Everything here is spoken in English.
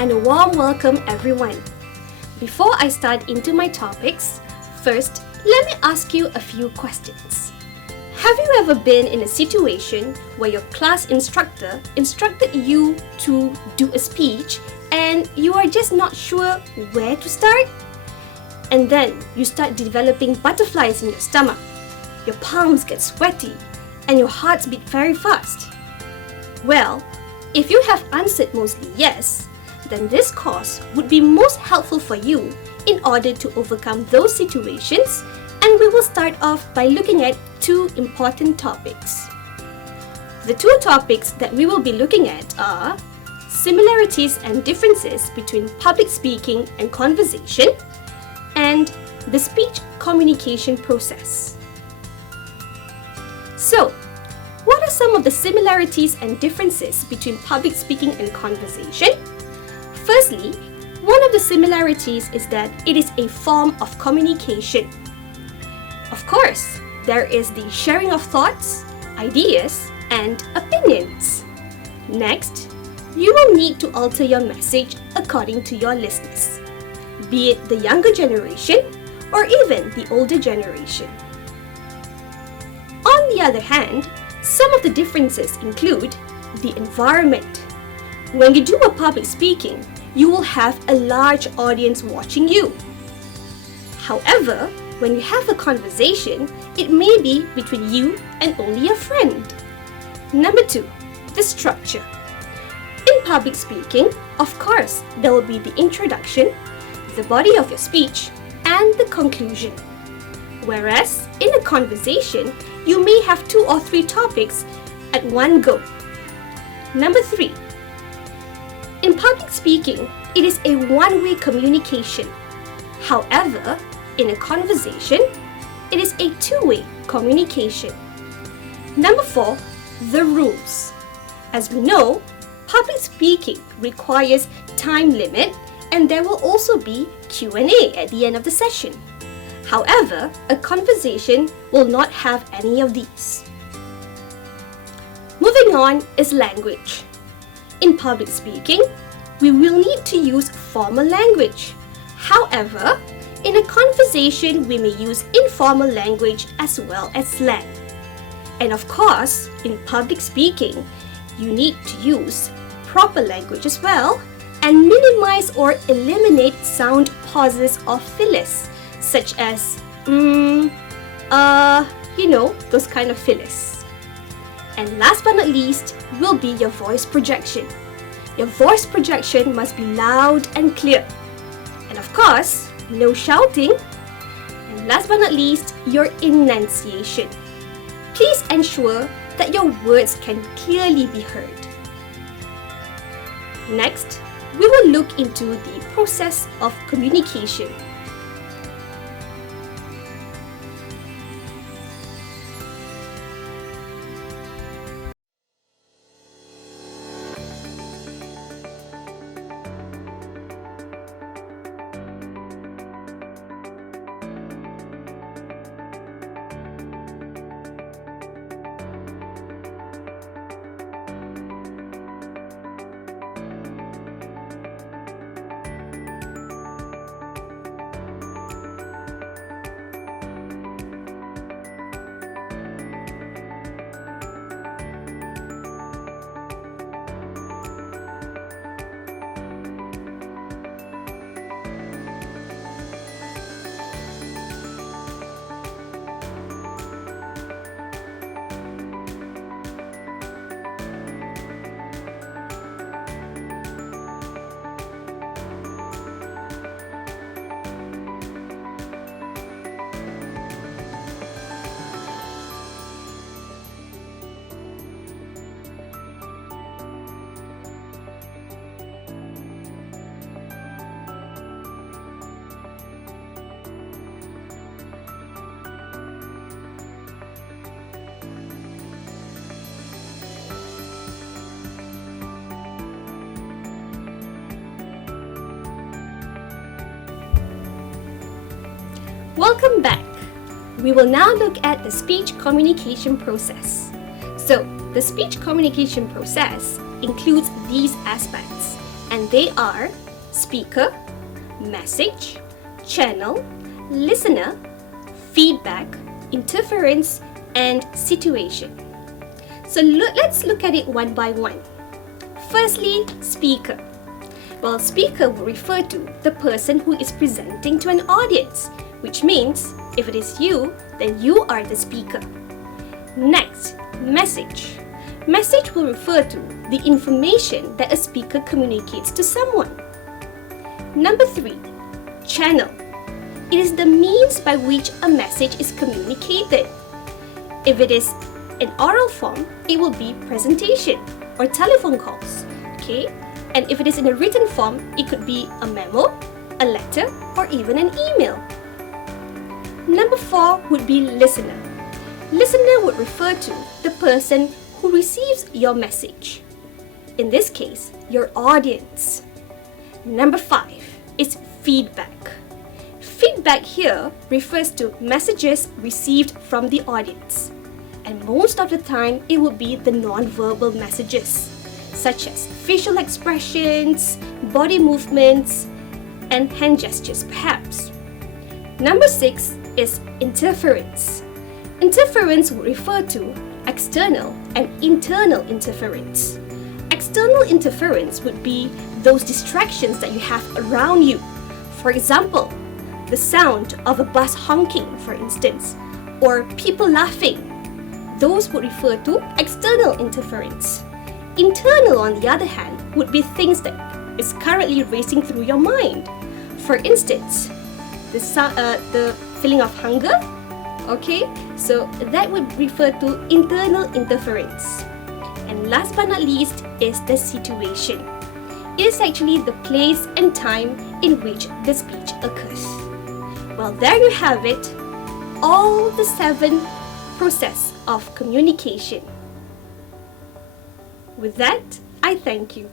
and a warm welcome everyone. Before I start into my topics, first, let me ask you a few questions. Have you ever been in a situation where your class instructor instructed you to do a speech and you are just not sure where to start? And then you start developing butterflies in your stomach, your palms get sweaty, and your hearts beat very fast. Well, if you have answered mostly yes, then this course would be most helpful for you in order to overcome those situations, and we will start off by looking at two important topics. The two topics that we will be looking at are similarities and differences between public speaking and conversation, and the speech communication process. So, what are some of the similarities and differences between public speaking and conversation? Firstly, one of the similarities is that it is a form of communication. Of course, there is the sharing of thoughts, ideas, and opinions. Next, you will need to alter your message according to your listeners, be it the younger generation or even the older generation. On the other hand, some of the differences include the environment. When you do a public speaking, you will have a large audience watching you. However, when you have a conversation, it may be between you and only a friend. Number 2, the structure. In public speaking, of course, there will be the introduction, the body of your speech, and the conclusion. Whereas, in a conversation, you may have 2 or 3 topics at one go. Number 3, in public speaking, it is a one-way communication. However, in a conversation, it is a two-way communication. Number 4, the rules. As we know, public speaking requires time limit, and there will also be Q&A at the end of the session. However, a conversation will not have any of these. Moving on is language. In public speaking, we will need to use formal language. However, in a conversation, we may use informal language as well as slang. And of course, in public speaking, you need to use proper language as well and minimize or eliminate sound pauses or fillers, such as those kind of fillers. And last but not least will be your voice projection. Your voice projection must be loud and clear. And of course, no shouting. And last but not least, your enunciation. Please ensure that your words can clearly be heard. Next, we will look into the process of communication. Welcome back. We will now look at the speech communication process. So, the speech communication process includes these aspects: and they are speaker, message, channel, listener, feedback, interference, and situation. So let's look at it one by one. Firstly, speaker. Well, speaker will refer to the person who is presenting to an audience, which means if it is you, then you are the speaker. Next, message. Message will refer to the information that a speaker communicates to someone. Number 3, channel. It is the means by which a message is communicated. If it is in oral form, it will be presentation or telephone calls, okay? And if it is in a written form, it could be a memo, a letter, or even an email. Number 4 would be listener. Listener would refer to the person who receives your message. In this case, your audience. Number 5 is feedback. Feedback here refers to messages received from the audience. And most of the time, it will be the non-verbal messages, such as facial expressions, body movements, and hand gestures perhaps. Number 6 is interference. Interference will refer to external and internal interference. External interference would be those distractions that you have around you. For example, the sound of a bus honking, for instance, or people laughing. Those would refer to external interference. Internal, on the other hand, would be things that is currently racing through your mind. For instance, the feeling of hunger. Okay, so that would refer to internal interference. And last but not least is the situation. It is actually the place and time in which the speech occurs. Well, there you have it, all the 7 processes of communication. With that, I thank you.